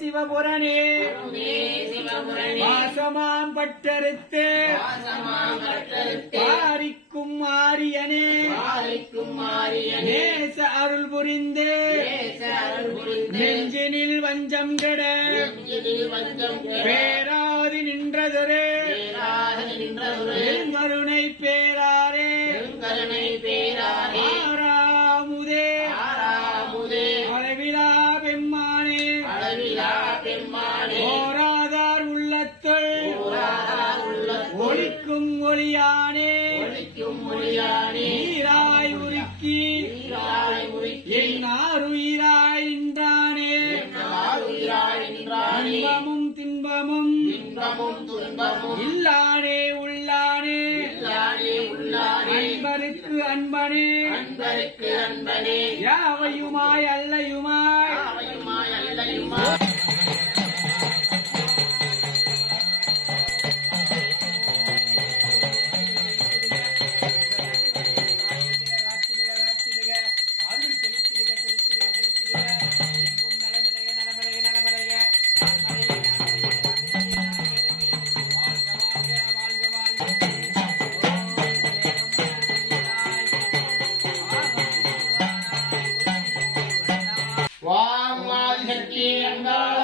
சிவபுரணே வாசமாம் பட்டறுத்து பாரிக்கும் ஆரியனே நேச அருள் புரிந்து நெஞ்சினில் வஞ்சம் கெட பேராதி நின்றதொரு கருணை பேராரே ஆறாமுதே அளவிலா பெம்மானே ஓராதார் உள்ளத்துள் ஒளிக்கும் ஒளியானே நீராய் உருக்கி என் ஆருயிராய் நின்றானே இன்பமும் தின்பமும் இல்லானே உள்ளானே அன்பருக்கு அன்பனே யாவையுமாய் அல்லையுமாய் வாமாதி சக்தி அங்காள